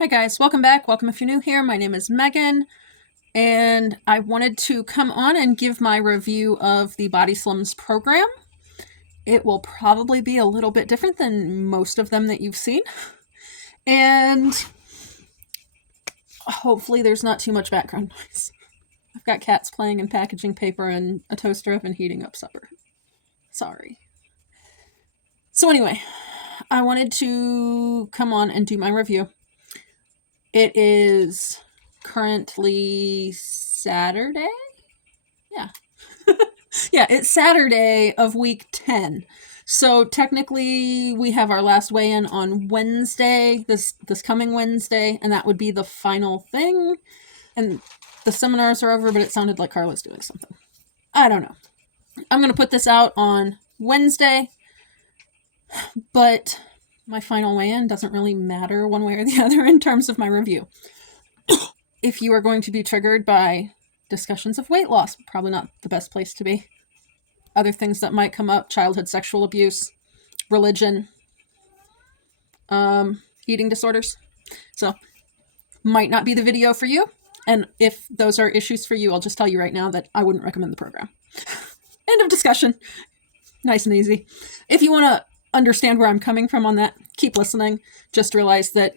Hi guys, welcome back. Welcome if you're new here. My name is Megan, and I wanted to come on and give my review of the BodySlims program. It will probably be a little bit different than most of them that you've seen, and hopefully there's not too much background noise. I've got cats playing and packaging paper and a toaster oven heating up supper. Sorry. So anyway, I wanted to come on and do my review. It is currently Saturday? Yeah. Yeah, it's Saturday of week 10. So technically we have our last weigh-in on Wednesday, this coming Wednesday, and that would be the final thing. And the seminars are over, but it sounded like Carla's doing something. I don't know. I'm going to put this out on Wednesday, but my final weigh-in doesn't really matter one way or the other in terms of my review. If you are going to be triggered by discussions of weight loss, probably not the best place to be. Other things that might come up: childhood sexual abuse, religion, eating disorders. So, might not be the video for you. And if those are issues for you, I'll just tell you right now that I wouldn't recommend the program. End of discussion. Nice and easy. If you want to understand where I'm coming from on that, keep listening. Just realize that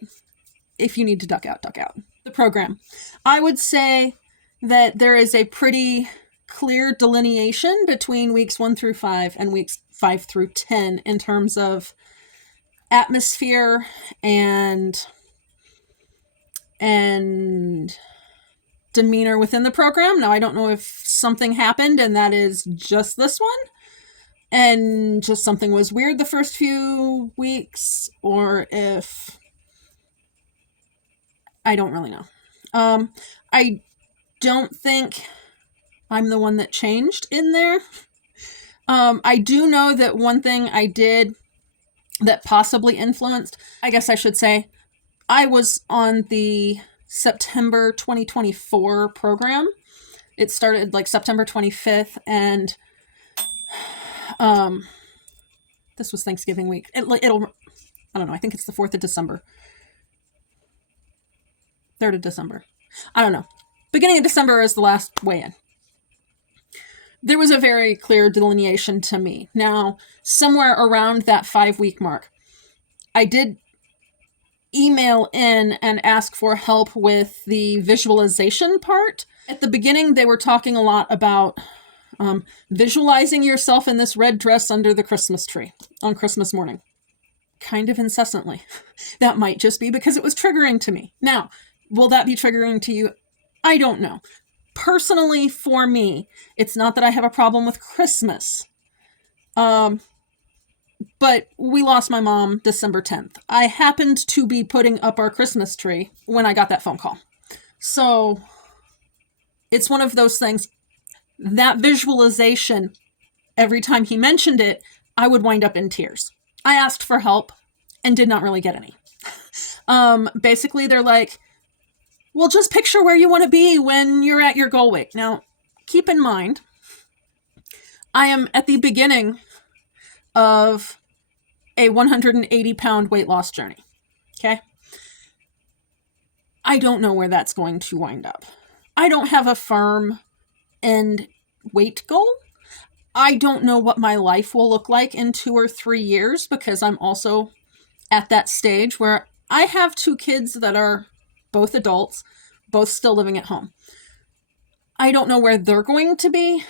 if you need to duck out, duck out. The program. I would say that there is a pretty clear delineation between weeks 1 through 5 and weeks 5 through 10 in terms of atmosphere and demeanor within the program. Now, I don't know if something happened and that is just this one, and just something was weird the first few weeks, or if I don't really know. I don't think I'm the one that changed in there. I do know that one thing I did that possibly influenced, I guess I should say, I was on the September 2024 program. It started like September 25th, and this was Thanksgiving week. It'll, I don't know, I think it's the 4th of December. 3rd of December. I don't know. Beginning of December is the last weigh-in. There was a very clear delineation to me. Now, somewhere around that 5-week mark, I did email in and ask for help with the visualization part. At the beginning, they were talking a lot about visualizing yourself in this red dress under the Christmas tree on Christmas morning. Kind of incessantly. That might just be because it was triggering to me. Now, will that be triggering to you? I don't know. Personally, for me, it's not that I have a problem with Christmas. But we lost my mom December 10th. I happened to be putting up our Christmas tree when I got that phone call. So it's one of those things. That visualization, every time he mentioned it, I would wind up in tears. I asked for help and did not really get any. Basically, they're like, well, just picture where you want to be when you're at your goal weight. Now, keep in mind, I am at the beginning of a 180-pound weight loss journey. Okay? I don't know where that's going to wind up. I don't have a firm end weight goal. I don't know what my life will look like in 2 or 3 years, because I'm also at that stage where I have 2 kids that are both adults, both still living at home. I don't know where they're going to be.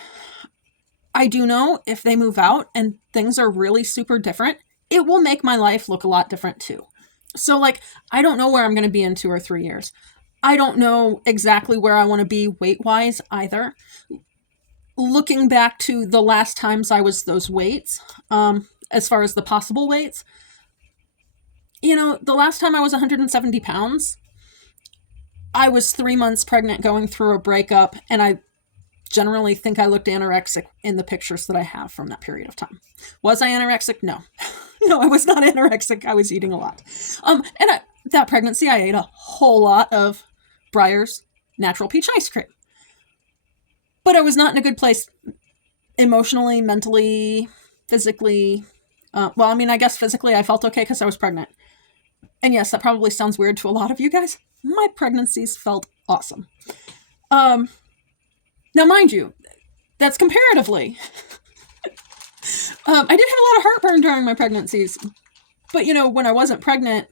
I do know if they move out and things are really super different, it will make my life look a lot different too. So like, I don't know where I'm going to be in 2 or 3 years. I don't know exactly where I want to be weight-wise either. Looking back to the last times I was those weights, as far as the possible weights, you know, the last time I was 170 pounds, I was 3 months pregnant going through a breakup, and I generally think I looked anorexic in the pictures that I have from that period of time. Was I anorexic? No. No, I was not anorexic. I was eating a lot. That pregnancy, I ate a whole lot of Breyer's natural peach ice cream. But I was not in a good place emotionally, mentally, physically. I guess physically I felt okay because I was pregnant. and yes, that probably sounds weird to a lot of you guys, my pregnancies felt awesome. Now, mind you, that's comparatively. I did have a lot of heartburn during my pregnancies, but when I wasn't pregnant,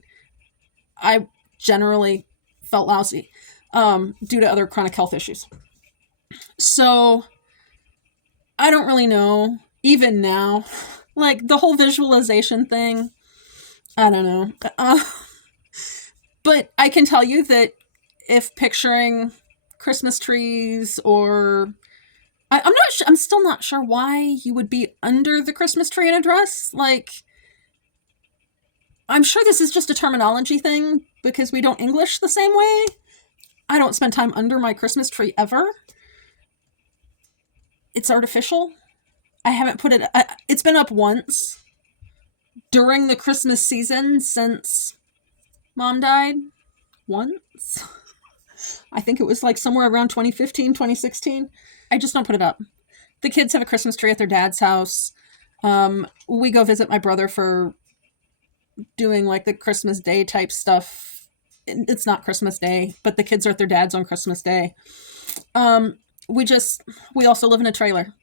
I generally felt lousy due to other chronic health issues. So I don't really know, even now, like the whole visualization thing, I don't know. But I can tell you that if picturing Christmas trees or I'm still not sure why you would be under the Christmas tree in a dress. Like, I'm sure this is just a terminology thing because we don't English the same way. I don't spend time under my Christmas tree ever. It's artificial. I haven't put it, it's been up once during the Christmas season since Mom died. Once. I think it was like somewhere around 2015, 2016. I just don't put it up. The kids have a Christmas tree at their dad's house. We go visit my brother for doing like the Christmas Day type stuff. It's not Christmas Day, but the kids are at their dad's on Christmas Day. We also live in a trailer.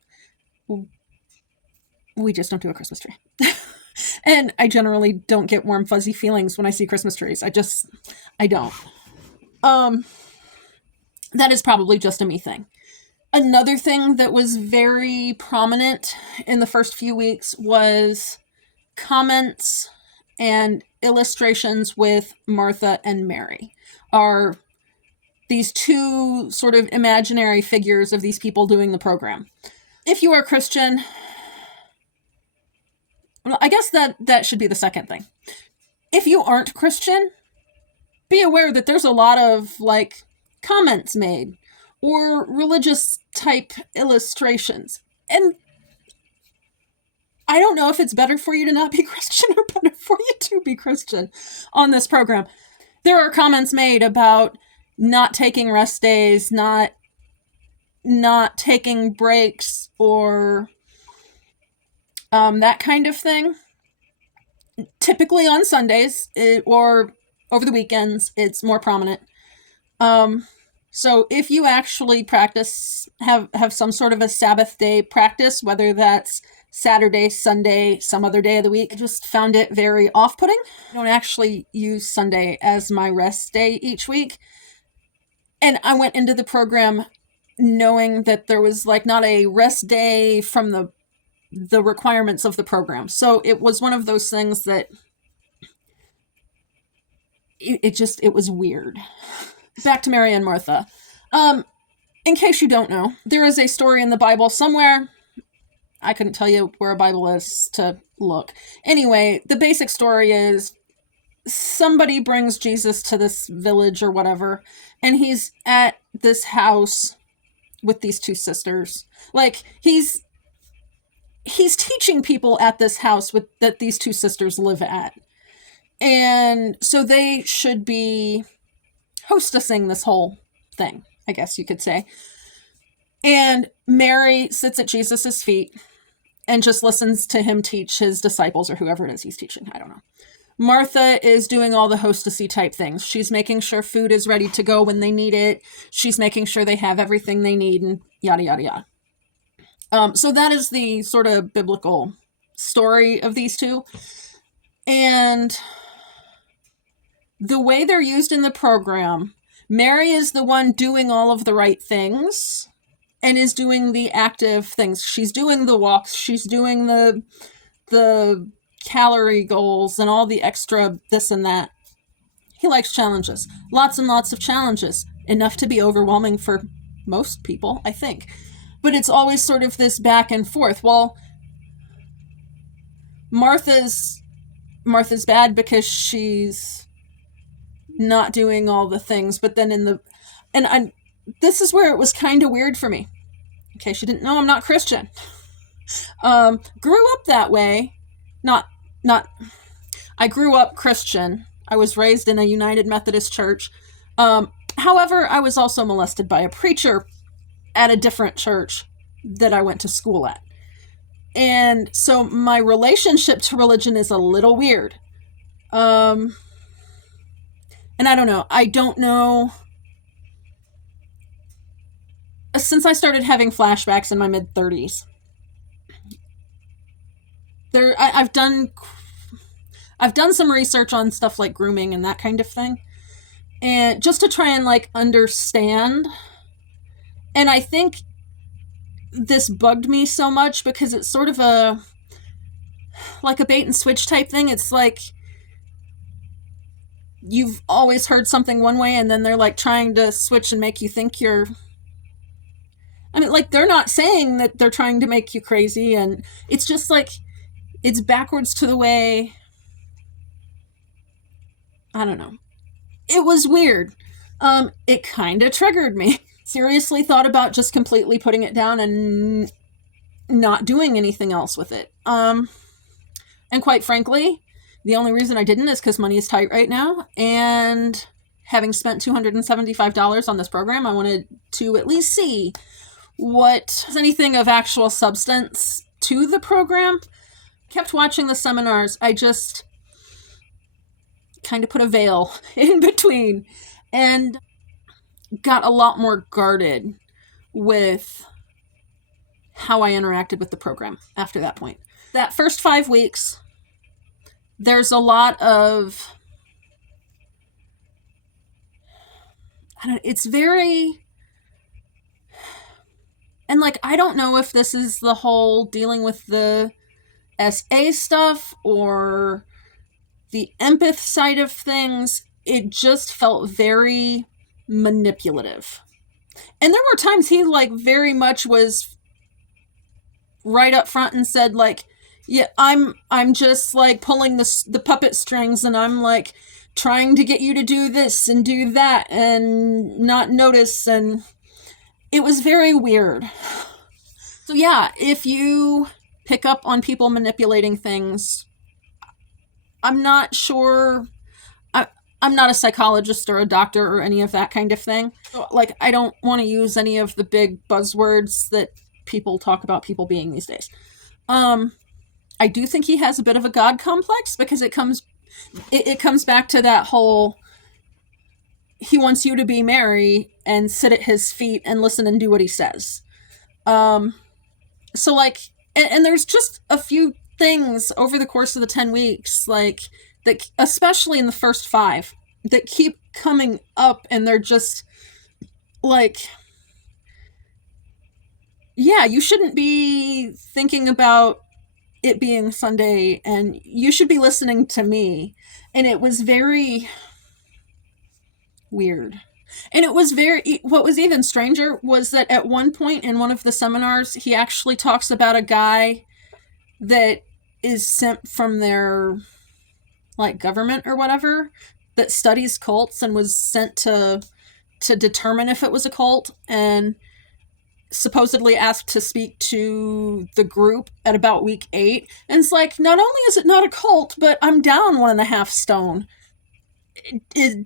We just don't do a Christmas tree. And I generally don't get warm, fuzzy feelings when I see Christmas trees. I don't. That is probably just a me thing. Another thing that was very prominent in the first few weeks was comments and illustrations with Martha and Mary, are these two sort of imaginary figures of these people doing the program. If you are Christian, well, I guess that should be the second thing. If you aren't Christian, be aware that there's a lot of like comments made or religious type illustrations. And I don't know if it's better for you to not be Christian or better for you to be Christian on this program. There are comments made about not taking rest days, not taking breaks, or that kind of thing. Typically on Sundays or over the weekends, it's more prominent. So if you actually practice, have some sort of a Sabbath day practice, whether that's Saturday, Sunday, some other day of the week, I just found it very off-putting. I don't actually use Sunday as my rest day each week. And I went into the program knowing that there was like not a rest day from the requirements of the program. So it was one of those things that it was weird. Back to Mary and Martha. In case you don't know, there is a story in the Bible somewhere. I couldn't tell you where a Bible is to look. Anyway, the basic story is somebody brings Jesus to this village or whatever, and he's at this house with these two sisters. Like, he's teaching people at this house that these two sisters live at. And so they should be hostessing this whole thing, I guess you could say. And Mary sits at Jesus's feet and just listens to him teach his disciples or whoever it is he's teaching. I don't know. Martha is doing all the hostessy type things. She's making sure food is ready to go when they need it. She's making sure they have everything they need and yada, yada, yada. So that is the sort of biblical story of these two. And the way they're used in the program, Mary is the one doing all of the right things and is doing the active things. She's doing the walks. She's doing the calorie goals and all the extra this and that. He likes challenges. Lots and lots of challenges. Enough to be overwhelming for most people, I think. But it's always sort of this back and forth. Well, Martha's bad because she's not doing all the things, but then this is where it was kind of weird for me. In case you didn't know, I'm not Christian. Grew up that way. I grew up Christian. I was raised in a United Methodist church. However, I was also molested by a preacher at a different church that I went to school at. And so my relationship to religion is a little weird. And I don't know. Since I started having flashbacks in my mid-30s, I've done some research on stuff like grooming and that kind of thing, and just to try and like understand. And I think this bugged me so much because it's sort of a bait and switch type thing. It's like you've always heard something one way, and then they're like trying to switch and make you think you're. I mean, like, they're not saying that they're trying to make you crazy, and it's just like it's backwards to the way. I don't know. It was weird. It kind of triggered me. Seriously thought about just completely putting it down and not doing anything else with it. And quite frankly, the only reason I didn't is because money is tight right now. And having spent $275 on this program, I wanted to at least see what is anything of actual substance to the program. Kept watching the seminars. I just kind of put a veil in between and got a lot more guarded with how I interacted with the program after that point. That first 5 weeks, there's a lot of, it's very, and like, I don't know if this is the whole dealing with the SA stuff or the empath side of things. It just felt very manipulative. And there were times he like very much was right up front and said like, yeah, I'm just like pulling the puppet strings, and I'm like trying to get you to do this and do that and not notice. And it was very weird. So yeah, if you pick up on people manipulating things, I'm not sure. I'm not a psychologist or a doctor or any of that kind of thing. Like, I don't want to use any of the big buzzwords that people talk about people being these days. I do think he has a bit of a God complex, because it comes back to that whole, he wants you to be Mary and sit at his feet and listen and do what he says. So like, and there's just a few things over the course of the 10 weeks, like, that, especially in the first 5, that keep coming up, and they're just like, yeah, you shouldn't be thinking about it being Sunday, and you should be listening to me. And it was very weird. And it was what was even stranger was that at one point in one of the seminars, he actually talks about a guy that is sent from their like government or whatever that studies cults, and was sent to determine if it was a cult, and supposedly asked to speak to the group at about week 8. And it's like, not only is it not a cult, but I'm down 1.5 stone.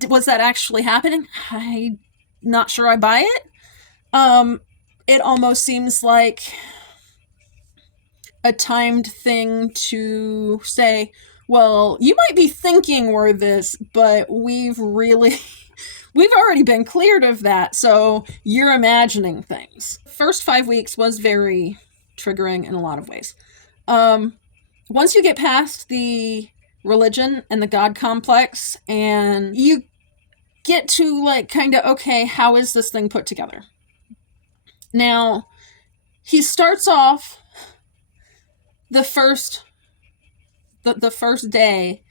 Was that actually happening? I'm not sure I buy it. It almost seems like a timed thing to say, well, you might be thinking we're this, but we've already been cleared of that, so you're imagining things. First 5 weeks was very triggering in a lot of ways. Once you get past the religion and the God complex, and you get to like kind of, okay, how is this thing put together? Now, he starts off the first day.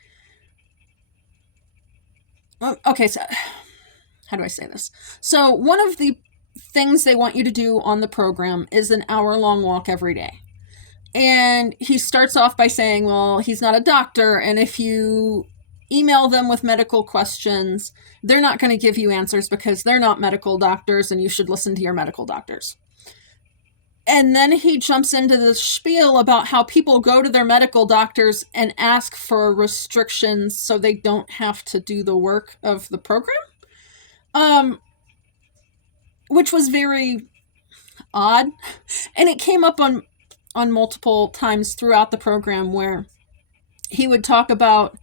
Okay, so how do I say this? So one of the things they want you to do on the program is an hour-long walk every day. And he starts off by saying, well, he's not a doctor, and if you email them with medical questions, they're not going to give you answers because they're not medical doctors, and you should listen to your medical doctors. And then he jumps into the spiel about how people go to their medical doctors and ask for restrictions so they don't have to do the work of the program. Which was very odd. And it came up on multiple times throughout the program, where he would talk about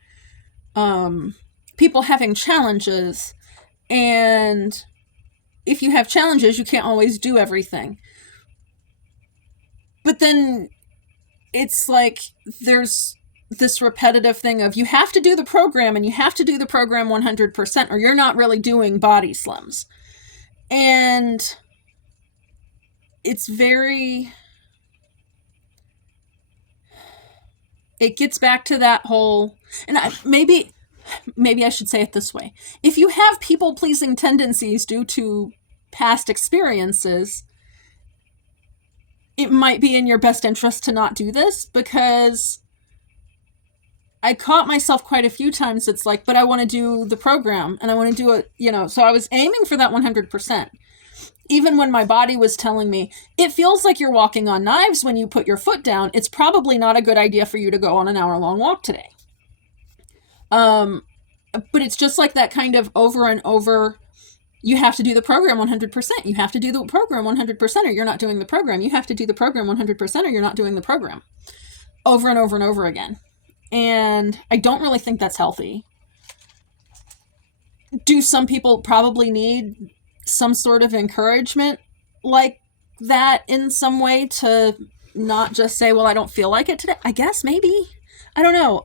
people having challenges, and if you have challenges, you can't always do everything. But then it's like there's this repetitive thing of you have to do the program, and you have to do the program 100%, or you're not really doing BodySlims. And it's very... it gets back to that whole... and maybe I should say it this way. If you have people-pleasing tendencies due to past experiences, it might be in your best interest to not do this, because I caught myself quite a few times. It's like, but I want to do the program, and I want to do it, so I was aiming for that 100%. Even when my body was telling me, it feels like you're walking on knives when you put your foot down. It's probably not a good idea for you to go on an hour-long walk today. But it's just like that kind of over and over. You have to do the program 100%. You have to do the program 100%, or you're not doing the program. You have to do the program 100%, or you're not doing the program. Over and over and over again. And I don't really think that's healthy. Do some people probably need some sort of encouragement like that in some way to not just say, well, I don't feel like it today? I guess, maybe. I don't know.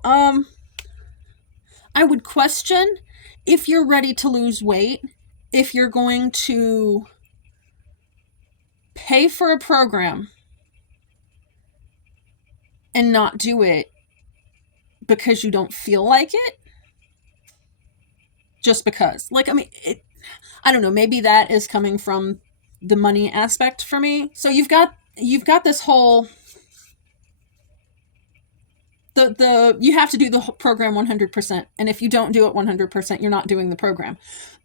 I would question if you're ready to lose weight, if you're going to pay for a program and not do it because you don't feel like it, just because. Like, I mean, I don't know, maybe that is coming from the money aspect for me. So you've got this whole, you have to do the program 100%. And if you don't do it 100%, you're not doing the program.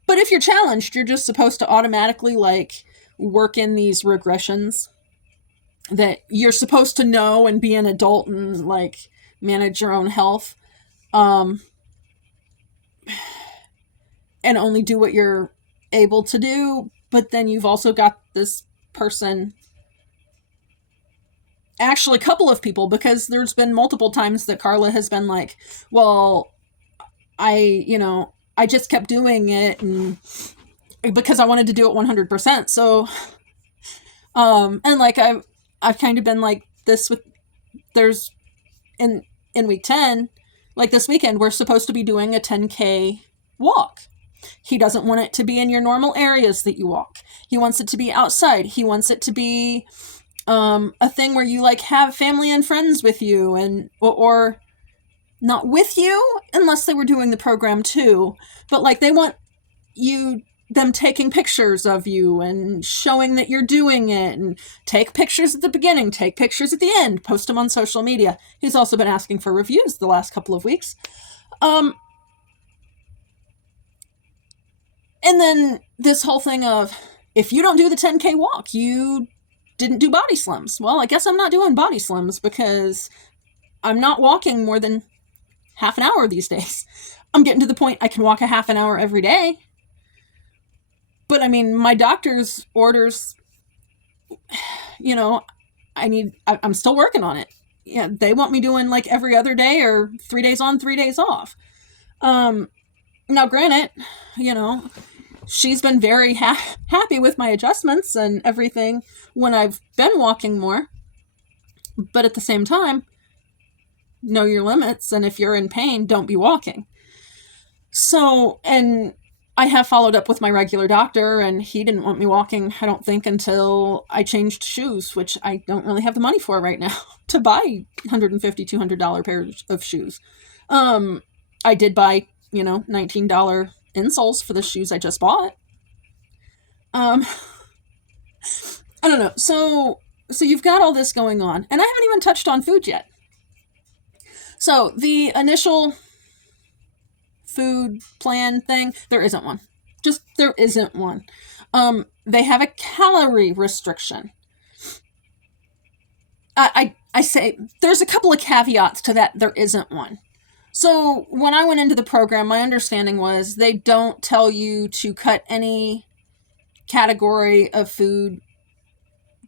But if you're challenged, you're just supposed to automatically like work in these regressions that you're supposed to know and be an adult and like manage your own health. And only do what you're able to do. But then you've also got this person, actually a couple of people, because there's been multiple times that Carla has been like, well, I just kept doing it and because I wanted to do it 100%. So, and like, I've kind of been like this with, there's in week 10, like this weekend, we're supposed to be doing a 10K walk. He doesn't want it to be in your normal areas that you walk. He wants it to be outside. He wants it to be a thing where you like have family and friends with you, and or not with you unless they were doing the program too, but like they want them taking pictures of you and showing that you're doing it, and take pictures at the beginning, take pictures at the end, post them on social media. He's also been asking for reviews the last couple of weeks. And then this whole thing of, if you don't do the 10K walk, you didn't do BodySlims. Well, I guess I'm not doing BodySlims because I'm not walking more than half an hour these days. I'm getting to the point I can walk a half an hour every day. But I mean, my doctor's orders, I'm still working on it. Yeah, they want me doing like every other day or 3 days on, 3 days off. Now, granted, she's been very happy with my adjustments and everything when I've been walking more. But at the same time, know your limits. And if you're in pain, don't be walking. So, and I have followed up with my regular doctor, and he didn't want me walking, I don't think, until I changed shoes, which I don't really have the money for right now to buy $150, $200 pairs of shoes. I did buy, $19 insoles for the shoes I just bought. I don't know. So you've got all this going on, and I haven't even touched on food yet. So the initial food plan thing, there isn't one. Just, there isn't one. They have a calorie restriction. I say there's a couple of caveats to that. There isn't one. So when I went into the program, my understanding was they don't tell you to cut any category of food,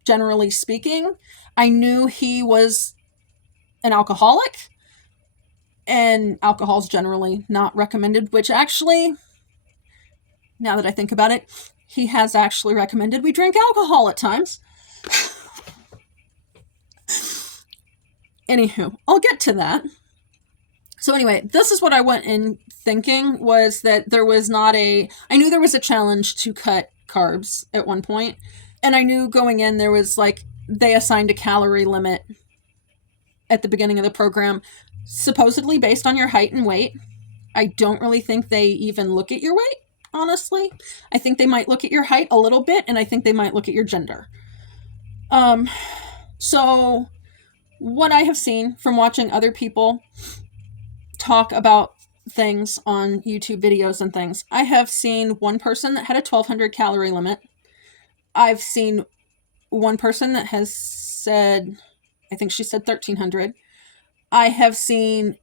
generally speaking. I knew he was an alcoholic, And alcohol is generally not recommended, which actually, now that I think about it, he has actually recommended we drink alcohol at times. Anywho, I'll get to that. So anyway, this is what I went in thinking, was that there was not I knew there was a challenge to cut carbs at one point, and I knew going in there was like, they assigned a calorie limit at the beginning of the program, supposedly based on your height and weight. I don't really think they even look at your weight, honestly. I think they might look at your height a little bit, and I think they might look at your gender. So what I have seen from watching other people talk about things on YouTube videos and things, I have seen one person that had a 1,200 calorie limit. I've seen one person that has said, I think she said 1,300. I have seen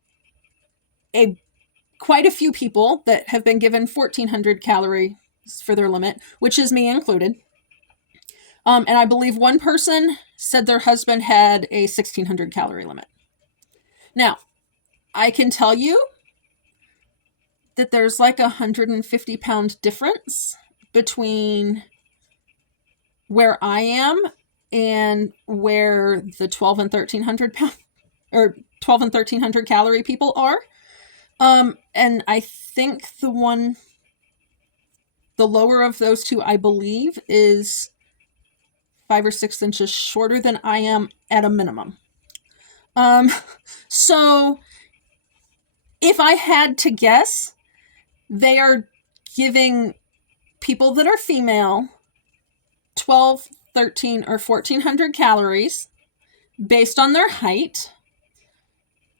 quite a few people that have been given 1,400 calories for their limit, which is me included. And I believe one person said their husband had a 1,600 calorie limit. Now, I can tell you that there's like 150 pound difference between where I am and where the 12 and 1,300 pound or 12 and 1,300 calorie people are. And I think the lower of those two, I believe, is 5 or 6 inches shorter than I am at a minimum. So if I had to guess, they are giving people that are female 12, 13, or 1,400 calories based on their height.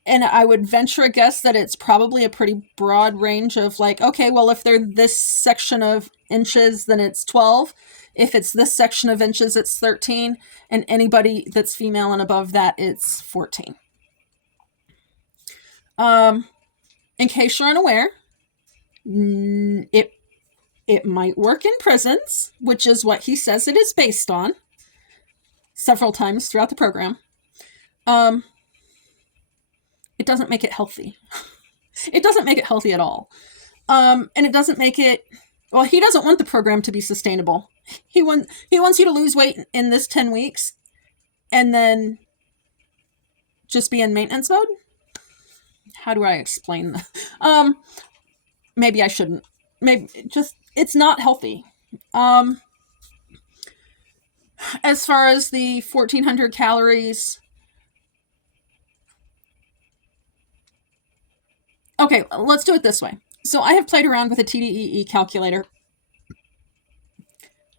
And I would venture a guess that it's probably a pretty broad range of like, okay, well, if they're this section of inches, then it's 12. If it's this section of inches, it's 13. And anybody that's female and above that, it's 14. In case you're unaware, it might work in prisons, which is what he says it is based on several times throughout the program. It doesn't make it healthy. It doesn't make it healthy at all. And it doesn't make it, well, he doesn't want the program to be sustainable. He wants you to lose weight in this 10 weeks and then just be in maintenance mode. How do I explain that? Maybe I shouldn't. Maybe just, it's not healthy. As far as the 1,400 calories, okay, let's do it this way. So I have played around with a TDEE calculator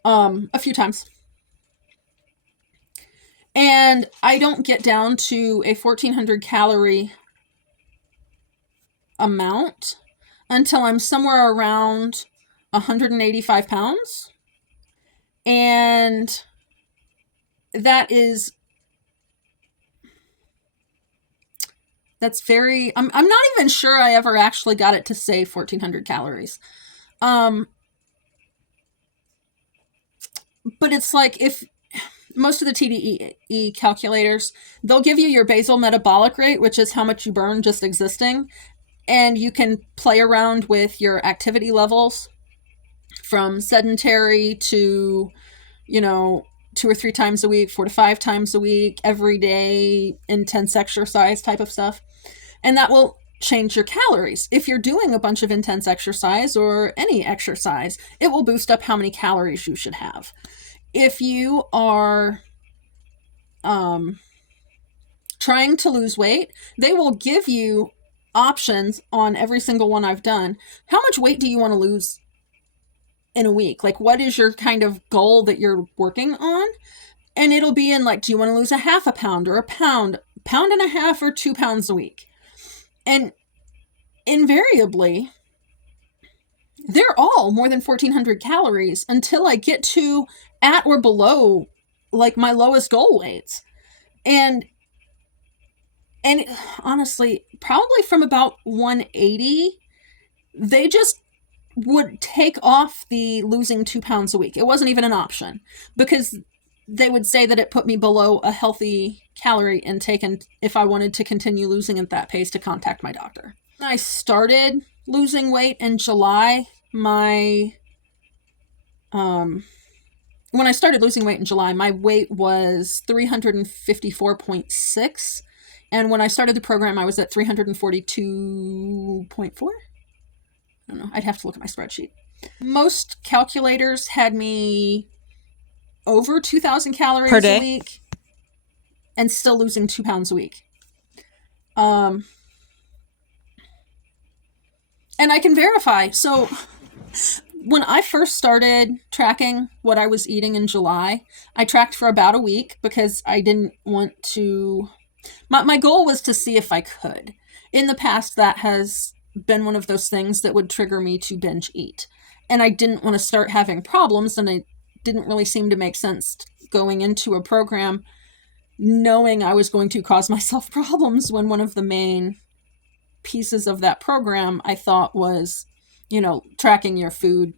a few times. And I don't get down to a 1,400 calorie amount until I'm somewhere around 185 pounds. And that's very, I'm not even sure I ever actually got it to say 1,400 calories. But it's like, if most of the TDEE calculators, they'll give you your basal metabolic rate, which is how much you burn just existing. And you can play around with your activity levels from sedentary to, 2 or 3 times a week, 4 to 5 times a week, every day, intense exercise type of stuff. And that will change your calories. If you're doing a bunch of intense exercise or any exercise, it will boost up how many calories you should have. If you are trying to lose weight, they will give you options on every single one I've done. How much weight do you want to lose in a week? Like, what is your kind of goal that you're working on? And it'll be in like, do you want to lose a half a pound or a pound and a half, or 2 pounds a week? And invariably, they're all more than 1,400 calories until I get to at or below like my lowest goal weights. And honestly, probably from about 180, they just would take off the losing 2 pounds a week. It wasn't even an option, because they would say that it put me below a healthy calorie intake, and if I wanted to continue losing at that pace, to contact my doctor. When I started losing weight in July, my weight was 354.6. And when I started the program, I was at 342.4. I don't know. I'd have to look at my spreadsheet. Most calculators had me over 2,000 calories per day a week and still losing 2 pounds a week. And I can verify. So when I first started tracking what I was eating in July, I tracked for about a week because I didn't want to... My goal was to see if I could. In the past, that has been one of those things that would trigger me to binge eat. And I didn't want to start having problems, and it didn't really seem to make sense going into a program knowing I was going to cause myself problems when one of the main pieces of that program I thought was, tracking your food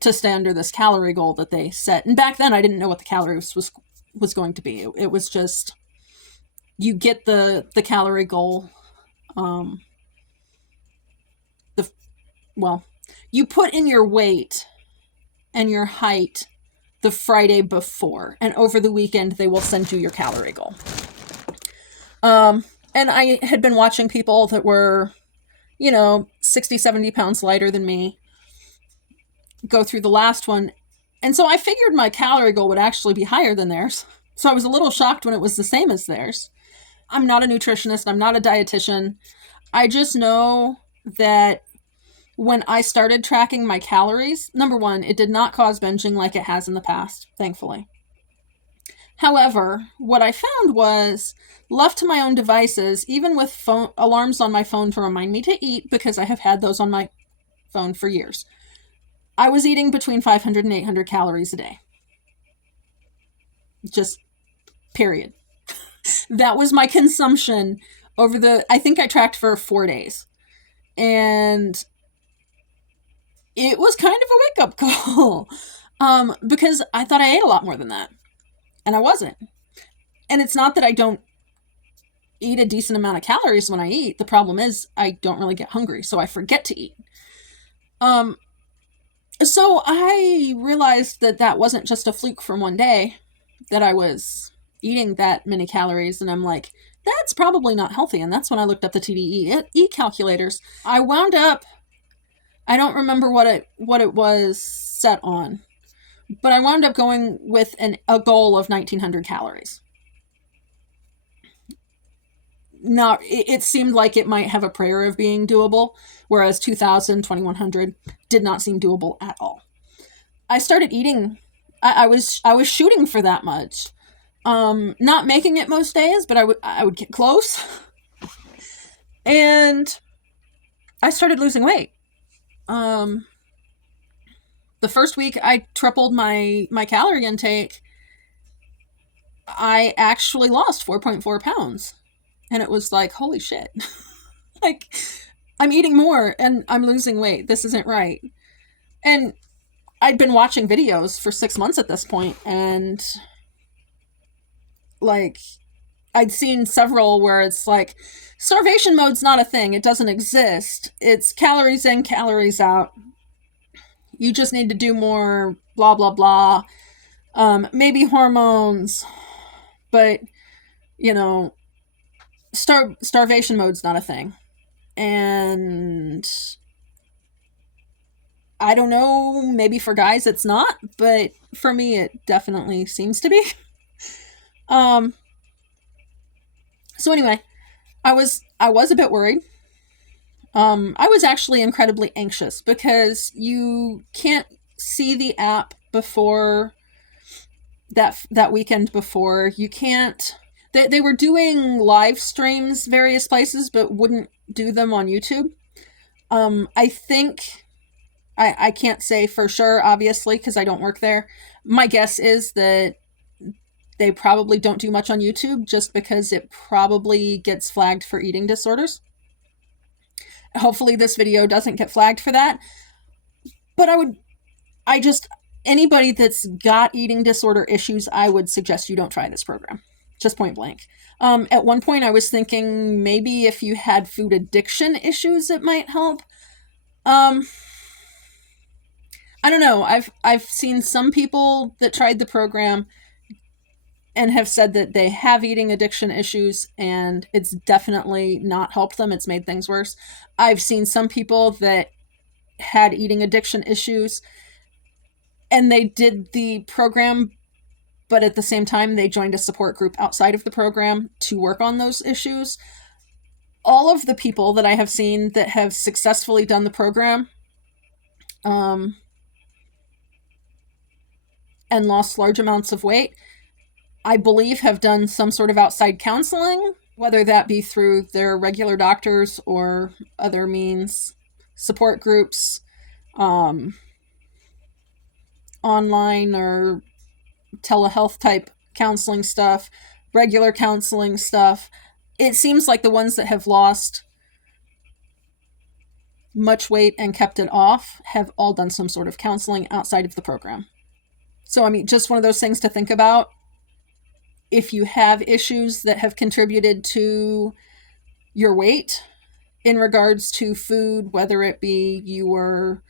to stay under this calorie goal that they set. And back then I didn't know what the calories was going to be. It was just, you get the calorie goal. You put in your weight and your height the Friday before, and over the weekend they will send you your calorie goal. And I had been watching people that were, 60, 70 pounds lighter than me go through the last one. And so I figured my calorie goal would actually be higher than theirs. So I was a little shocked when it was the same as theirs. I'm not a nutritionist. I'm not a dietitian. I just know that when I started tracking my calories, number one, it did not cause binging like it has in the past, thankfully. However, what I found was, left to my own devices, even with phone alarms on my phone to remind me to eat, because I have had those on my phone for years, I was eating between 500 and 800 calories a day. Just period. That was my consumption I think I tracked for 4 days. And it was kind of a wake-up call. Because I thought I ate a lot more than that. And I wasn't. And it's not that I don't eat a decent amount of calories when I eat. The problem is I don't really get hungry, so I forget to eat. So I realized that wasn't just a fluke from one day that I was eating that many calories, and I'm like, that's probably not healthy. And that's when I looked up the TDEE calculators. I wound up, I don't remember what it was set on, but I wound up going with a goal of 1,900 calories. Now, it seemed like it might have a prayer of being doable, whereas 2,000, 2,100 did not seem doable at all. I started eating, I was shooting for that much. Not making it most days, but I would get close. And I started losing weight. The first week I tripled my calorie intake. I actually lost 4.4 pounds. And it was like, holy shit. Like, I'm eating more and I'm losing weight. This isn't right. And I'd been watching videos for 6 months at this point, and like, I'd seen several where it's like, starvation mode's not a thing. It doesn't exist. It's calories in, calories out. You just need to do more, blah, blah, blah. Maybe hormones, but, starvation mode's not a thing. And I don't know, maybe for guys it's not, but for me it definitely seems to be. So anyway, I was a bit worried. I was actually incredibly anxious because you can't see the app before that weekend before. You can't. They were doing live streams various places, but wouldn't do them on YouTube. I think, I can't say for sure, obviously, because I don't work there. My guess is that they probably don't do much on YouTube just because it probably gets flagged for eating disorders. Hopefully this video doesn't get flagged for that. But anybody that's got eating disorder issues, I would suggest you don't try this program. Just point blank. At one point I was thinking maybe if you had food addiction issues, it might help. I don't know. I've seen some people that tried the program and have said that they have eating addiction issues, and it's definitely not helped them. It's made things worse. I've seen some people that had eating addiction issues and they did the program, but at the same time, they joined a support group outside of the program to work on those issues. All of the people that I have seen that have successfully done the program and lost large amounts of weight, I believe have done some sort of outside counseling, whether that be through their regular doctors or other means, support groups, online or telehealth type counseling stuff, regular counseling stuff. It seems like the ones that have lost much weight and kept it off have all done some sort of counseling outside of the program. So, I mean, just one of those things to think about. If you have issues that have contributed to your weight in regards to food, whether it be you were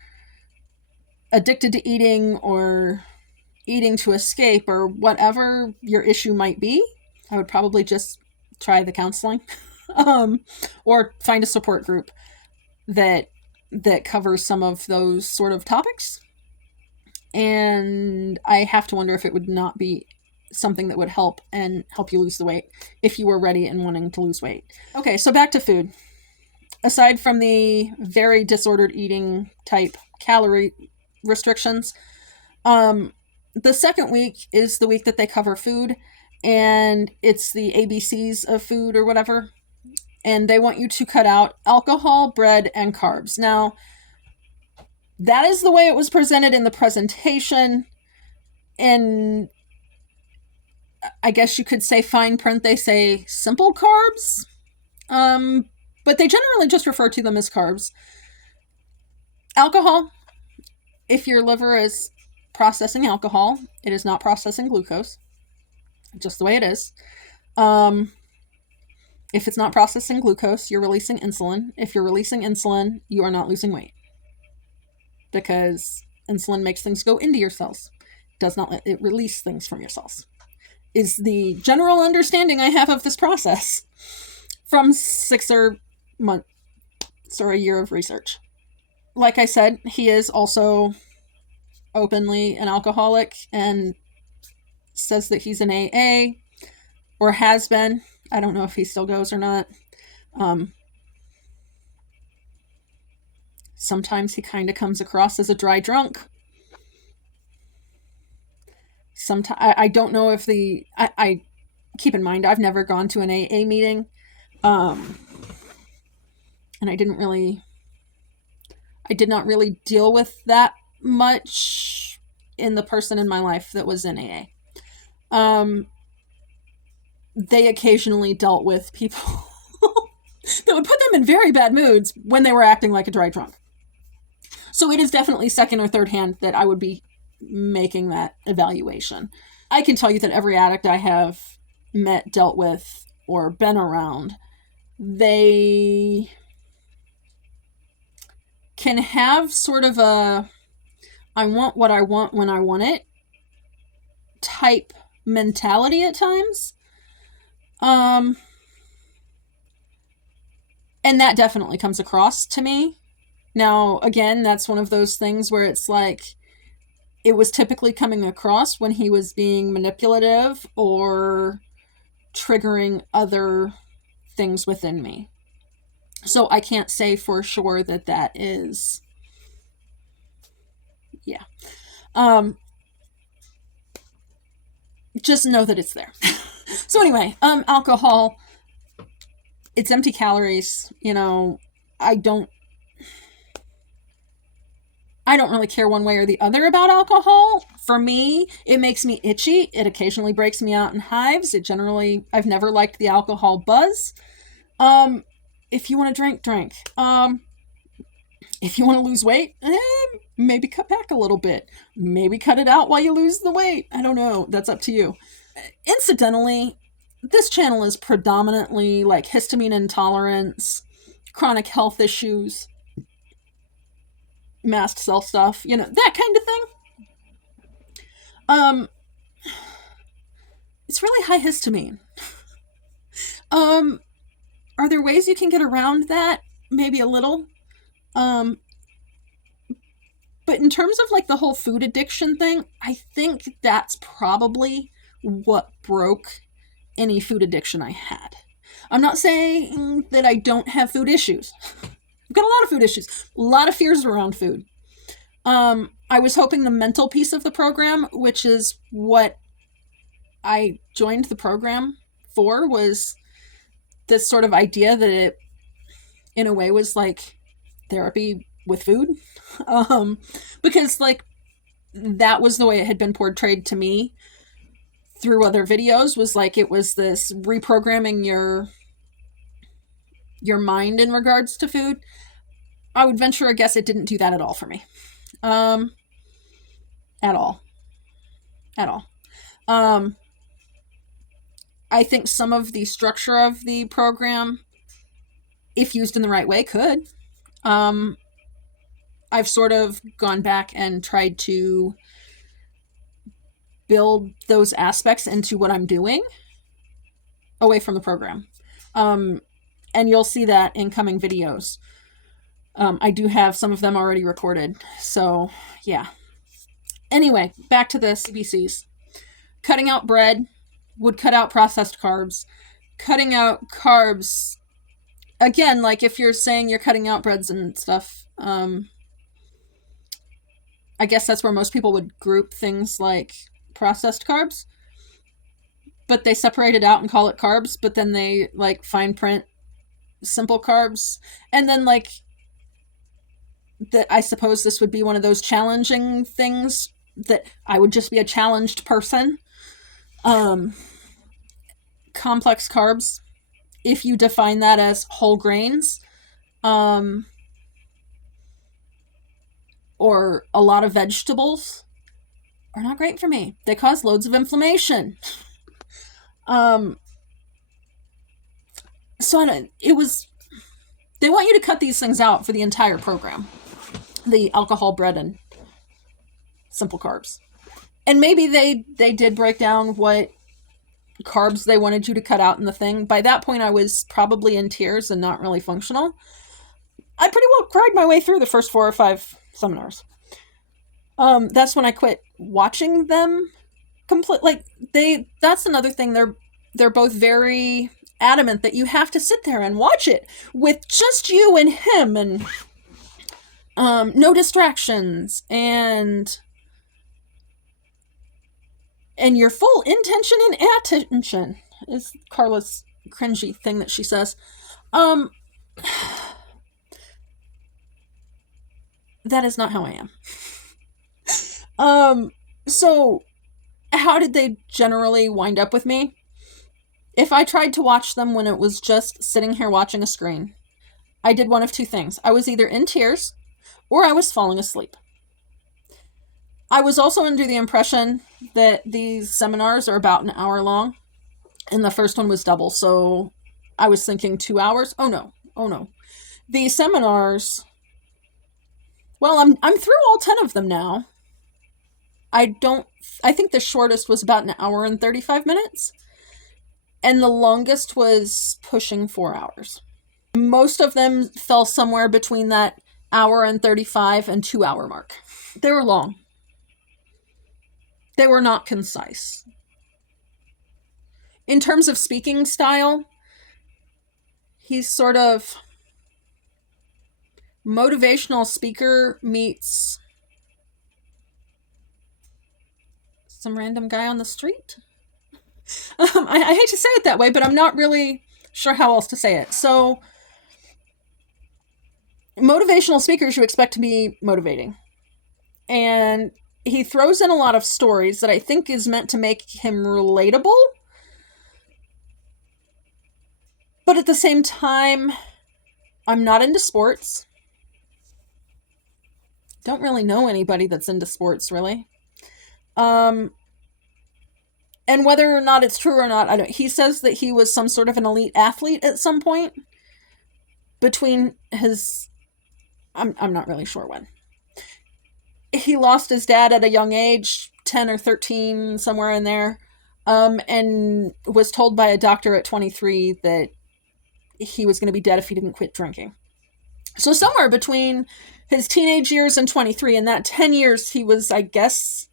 addicted to eating or eating to escape or whatever your issue might be, I would probably just try the counseling or find a support group that covers some of those sort of topics. And I have to wonder if it would not be something that would help you lose the weight if you were ready and wanting to lose weight. Okay, so back to food. Aside from the very disordered eating type calorie restrictions, the second week is the week that they cover food, and it's the ABCs of food or whatever, and they want you to cut out alcohol, bread, and carbs. Now, that is the way it was presented in the presentation, and I guess you could say fine print, they say simple carbs, but they generally just refer to them as carbs. Alcohol, if your liver is processing alcohol, it is not processing glucose, just the way it is. If it's not processing glucose, you're releasing insulin. If you're releasing insulin, you are not losing weight, because insulin makes things go into your cells. It does not let it release things from your cells, is the general understanding I have of this process from 6 or months or a year of research. Like I said, he is also openly an alcoholic and says that he's an AA, or has been. I don't know if he still goes or not. Sometimes he kind of comes across as a dry drunk. Sometimes I don't know if I keep in mind, I've never gone to an AA meeting, and I did not really deal with that much in the person in my life that was in AA. They occasionally dealt with people that would put them in very bad moods when they were acting like a dry drunk. So it is definitely second or third hand that I would be making that evaluation. I can tell you that every addict I have met, dealt with, or been around, they can have sort of a I want what I want when I want it type mentality at times. And that definitely comes across to me. Now, again, that's one of those things where it's like, it was typically coming across when he was being manipulative or triggering other things within me. So I can't say for sure that that is, yeah. Just know that it's there. So anyway, alcohol, it's empty calories. You know, I don't really care one way or the other about alcohol. For me, it makes me itchy. It occasionally breaks me out in hives. I've never liked the alcohol buzz. If you want to drink, drink. If you want to lose weight, maybe cut back a little bit. Maybe cut it out while you lose the weight. I don't know. That's up to you. Incidentally, this channel is predominantly like histamine intolerance, chronic health issues, mast cell stuff, that kind of thing. It's really high histamine. Are there ways you can get around that? Maybe a little. But in terms of like the whole food addiction thing, I think that's probably what broke any food addiction I had. I'm not saying that I don't have food issues. I've got a lot of food issues, a lot of fears around food. I was hoping the mental piece of the program, which is what I joined the program for, was this sort of idea that it, in a way, was like therapy with food. Because like that was the way it had been portrayed to me through other videos, was like it was this reprogramming your mind in regards to food. I would venture a guess it didn't do that at all for me. At all. I think some of the structure of the program, if used in the right way, could. I've sort of gone back and tried to build those aspects into what I'm doing away from the program. And you'll see that in coming videos. I do have some of them already recorded. So, yeah. Anyway, back to the CBCs. Cutting out bread would cut out processed carbs. Cutting out carbs, again, like if you're saying you're cutting out breads and stuff, I guess that's where most people would group things like processed carbs. But they separate it out and call it carbs, but then they like fine print simple carbs. And then like that, I suppose this would be one of those challenging things that I would just be a challenged person. Complex carbs, if you define that as whole grains, or a lot of vegetables, are not great for me. They cause loads of inflammation. So they want you to cut these things out for the entire program. The alcohol, bread, and simple carbs. And maybe they did break down what carbs they wanted you to cut out in the thing. By that point, I was probably in tears and not really functional. I pretty well cried my way through the first 4 or 5 seminars. That's when I quit watching them that's another thing. They're both very adamant that you have to sit there and watch it with just you and him, and no distractions, and your full intention and attention is Carla's cringy thing that she says. That is not how I am. So how did they generally wind up with me? If I tried to watch them when it was just sitting here watching a screen, I did one of 2 things. I was either in tears or I was falling asleep. I was also under the impression that these seminars are about an hour long, and the first one was double, so I was thinking 2 hours. Oh no. The seminars, well, I'm through all 10 of them now. I think the shortest was about an hour and 35 minutes, and the longest was pushing 4 hours. Most of them fell somewhere between that hour and 35 and 2 hour mark. They were long. They were not concise. In terms of speaking style, he's sort of motivational speaker meets some random guy on the street. I hate to say it that way, but I'm not really sure how else to say it. So, motivational speakers you expect to be motivating. And he throws in a lot of stories that I think is meant to make him relatable. But at the same time, I'm not into sports. don't really know anybody that's into sports, really. And whether or not it's true or not, I don't. He says that he was some sort of an elite athlete at some point between his. I'm not really sure when. He lost his dad at a young age, 10 or 13, somewhere in there, and was told by a doctor at 23 that he was going to be dead if he didn't quit drinking. So somewhere between his teenage years and 23, in that 10 years, he was, I guess,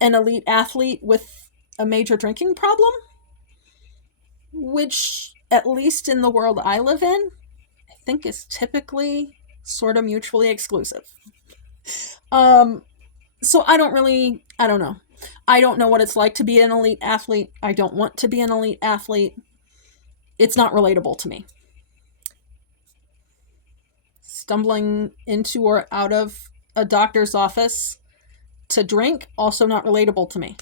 an elite athlete with a major drinking problem, which, at least in the world I live in, I think is typically sort of mutually exclusive. So I don't know. I don't know what it's like to be an elite athlete. I don't want to be an elite athlete. It's not relatable to me. Stumbling into or out of a doctor's office to drink, also not relatable to me.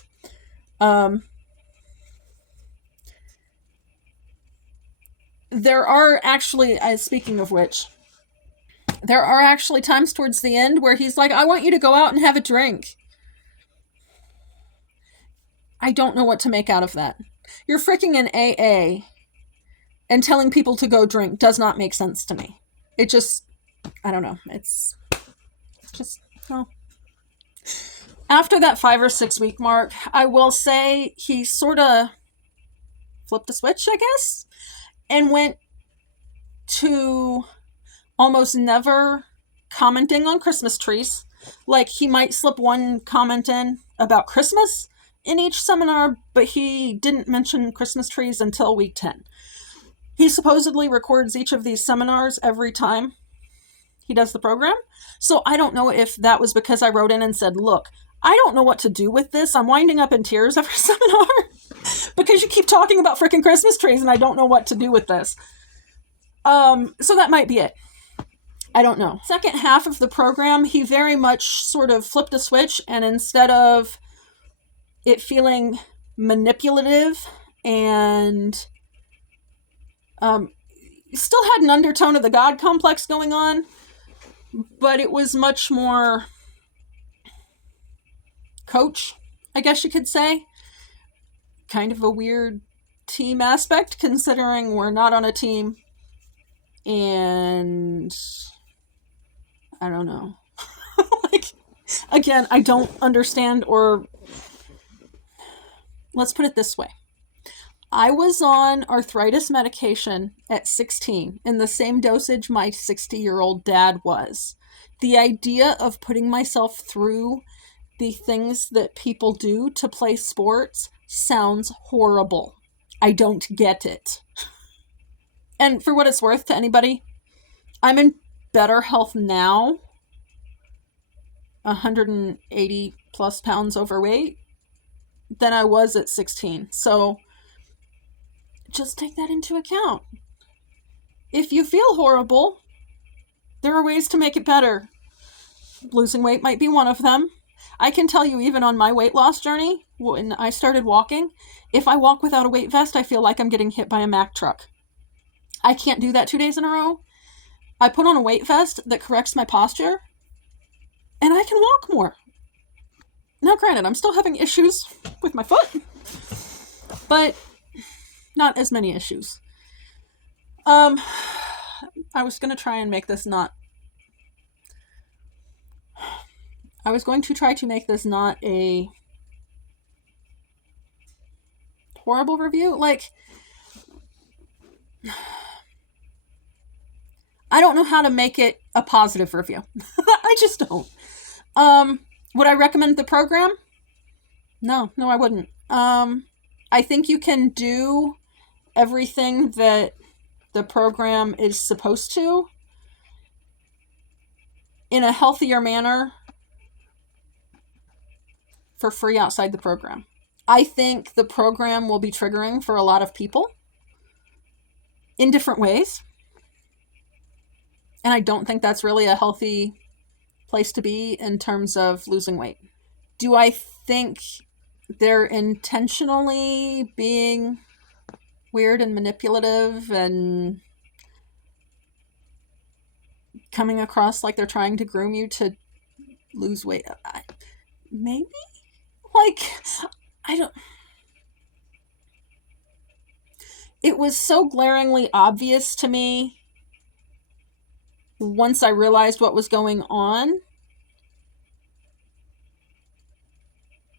There are actually, speaking of which, there are actually times towards the end where he's like, I want you to go out and have a drink. I don't know what to make out of that. You're freaking in AA, and telling people to go drink does not make sense to me. It just, I don't know. It's just, no. After that 5 or 6 week mark, I will say he sort of flipped a switch, I guess, and went to almost never commenting on Christmas trees. Like, he might slip one comment in about Christmas in each seminar, but he didn't mention Christmas trees until week 10. He supposedly records each of these seminars every time he does the program. So I don't know if that was because I wrote in and said, look, I don't know what to do with this. I'm winding up in tears every seminar because you keep talking about freaking Christmas trees and I don't know what to do with this. So that might be it. I don't know. Second half of the program, he very much sort of flipped a switch, and instead of it feeling manipulative and still had an undertone of the God complex going on, but it was much more coach, I guess you could say. Kind of a weird team aspect, considering we're not on a team, and I don't know. Like, again, I don't understand, or let's put it this way. I was on arthritis medication at 16 in the same dosage my 60-year-old dad was. The idea of putting myself through the things that people do to play sports sounds horrible. I don't get it. And for what it's worth to anybody, I'm in better health now, 180 plus pounds overweight, than I was at 16. So just take that into account. If you feel horrible, there are ways to make it better. Losing weight might be one of them. I can tell you, even on my weight loss journey, when I started walking, if I walk without a weight vest, I feel like I'm getting hit by a Mack truck. I can't do that 2 days in a row. I put on a weight vest that corrects my posture, and I can walk more. Now, granted, I'm still having issues with my foot, but not as many issues. I was going to try to make this not a horrible review. Like, I don't know how to make it a positive review. I just don't. Would I recommend the program? No, I wouldn't. I think you can do everything that the program is supposed to in a healthier manner for free outside the program. I think the program will be triggering for a lot of people in different ways. And I don't think that's really a healthy place to be in terms of losing weight. Do I think they're intentionally being weird and manipulative and coming across like they're trying to groom you to lose weight. Maybe? Like, I don't... It was so glaringly obvious to me once I realized what was going on.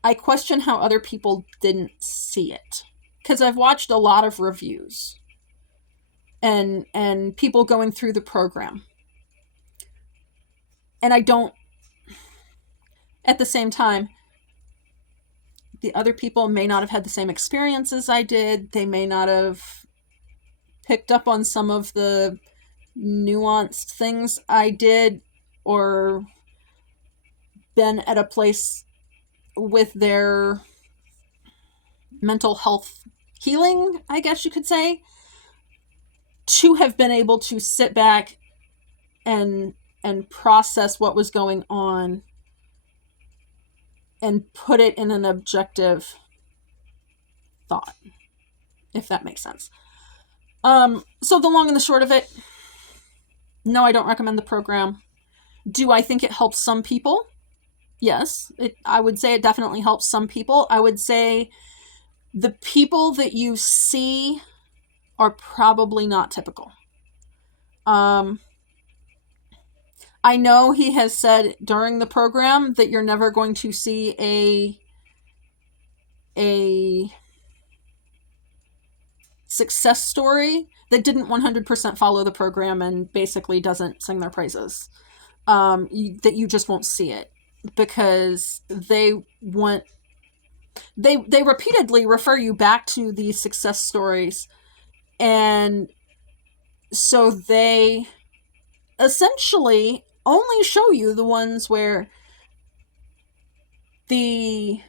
I question how other people didn't see it. Because I've watched a lot of reviews and people going through the program. And I don't... At the same time, the other people may not have had the same experience as I did. They may not have picked up on some of the nuanced things I did, or been at a place with their mental health healing, I guess you could say, to have been able to sit back and process what was going on and put it in an objective thought, if that makes sense. So the long and the short of it, no, I don't recommend the program. Do I think it helps some people? Yes, I would say it definitely helps some people. I would say the people that you see are probably not typical. I know he has said during the program that you're never going to see a success story that didn't 100% follow the program and basically doesn't sing their praises. That you just won't see it, because they repeatedly refer you back to these success stories, and so they essentially only show you the ones where the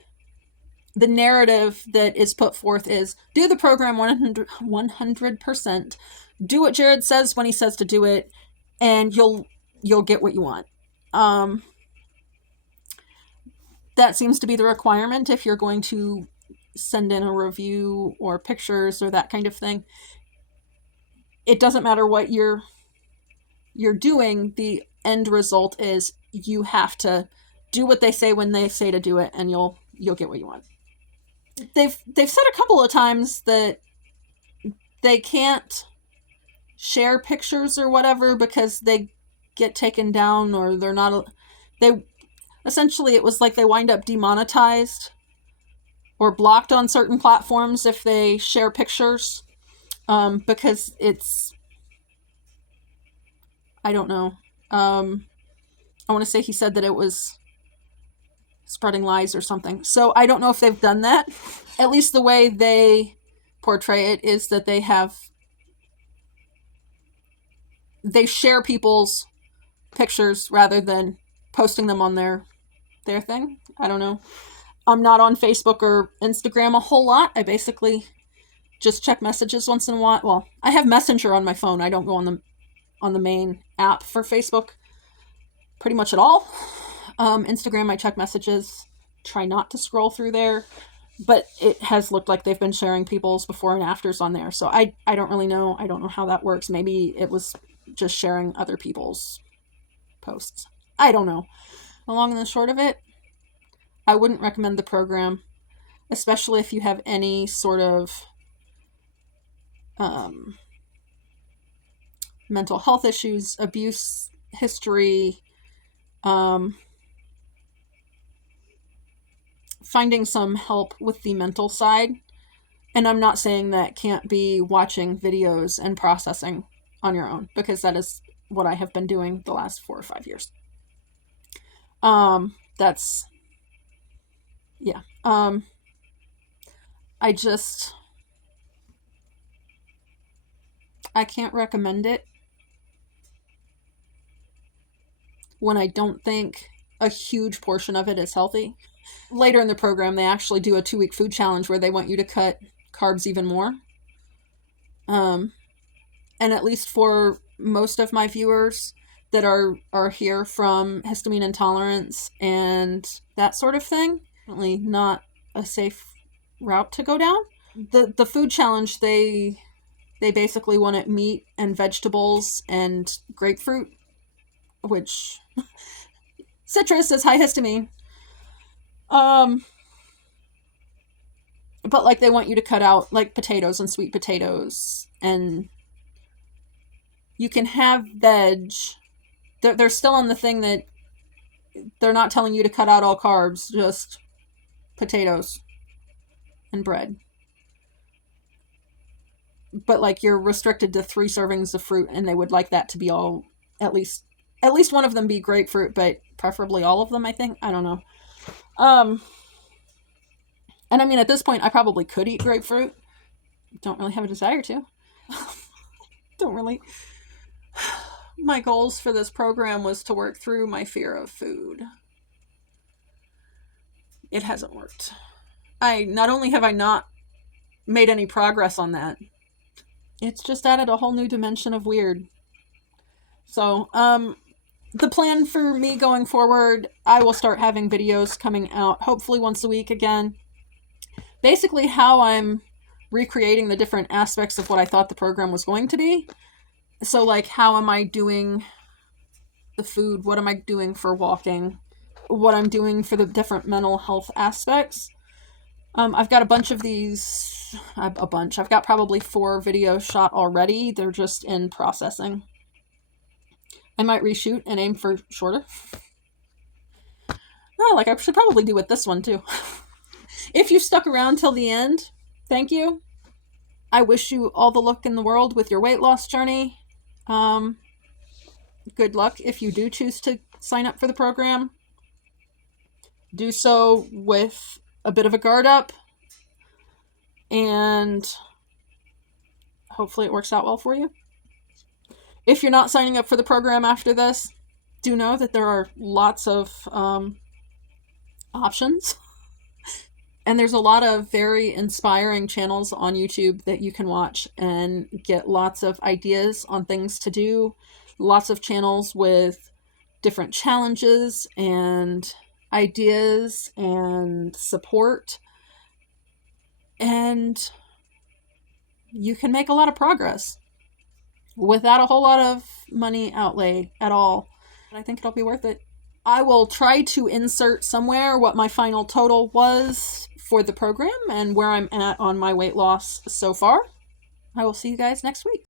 narrative that is put forth is do the program 100%, do what Jared says when he says to do it, and you'll get what you want. That seems to be the requirement if you're going to send in a review or pictures or that kind of thing. It doesn't matter what you're doing, the end result is you have to do what they say when they say to do it, and you'll get what you want. They've said a couple of times that they can't share pictures or whatever because they get taken down, or they're not... Essentially, it was like they wind up demonetized or blocked on certain platforms if they share pictures, because it's... I don't know. I want to say he said that it was spreading lies or something. So I don't know if they've done that. At least the way they portray it is that they share people's pictures rather than posting them on their thing. I don't know. I'm not on Facebook or Instagram a whole lot. I basically just check messages once in a while. Well, I have Messenger on my phone. I don't go on the main app for Facebook pretty much at all. Instagram, I check messages, try not to scroll through there, but it has looked like they've been sharing people's before and afters on there. So I don't really know. I don't know how that works. Maybe it was just sharing other people's posts. I don't know. The long and the short of it, I wouldn't recommend the program, especially if you have any sort of mental health issues, abuse history, finding some help with the mental side. And I'm not saying that can't be watching videos and processing on your own, because that is what I have been doing the last 4 or 5 years. That's... Yeah. I can't recommend it when I don't think a huge portion of it is healthy. Later in the program, they actually do a 2-week food challenge where they want you to cut carbs even more. And at least for most of my viewers that are here from histamine intolerance and that sort of thing, really not a safe route to go down. The food challenge, they basically wanted meat and vegetables and grapefruit, which citrus is high histamine. But like they want you to cut out like potatoes and sweet potatoes, and you can have veg. They're still on the thing that they're not telling you to cut out all carbs, just potatoes and bread. But like you're restricted to 3 servings of fruit, and they would like that to be all, at least one of them be grapefruit, but preferably all of them, I think. I don't know. And I mean, at this point, I probably could eat grapefruit. Don't really have a desire to. Don't really. My goals for this program was to work through my fear of food. It hasn't worked. Not only have I not made any progress on that, it's just added a whole new dimension of weird. So, the plan for me going forward, I will start having videos coming out, hopefully once a week again. Basically how I'm recreating the different aspects of what I thought the program was going to be. So like, how am I doing the food? What am I doing for walking? What I'm doing for the different mental health aspects. I've got a bunch of these, I've got probably 4 videos shot already. They're just in processing. I might reshoot and aim for shorter. Oh, like I should probably do with this one too. If you stuck around till the end, thank you. I wish you all the luck in the world with your weight loss journey. Good luck if you do choose to sign up for the program. Do so with a bit of a guard up, and hopefully it works out well for you. If you're not signing up for the program after this, do know that there are lots of options. And there's a lot of very inspiring channels on YouTube that you can watch and get lots of ideas on things to do. Lots of channels with different challenges and ideas and support. And you can make a lot of progress without a whole lot of money outlay at all. And I think it'll be worth it. I will try to insert somewhere what my final total was for the program and where I'm at on my weight loss so far. I will see you guys next week.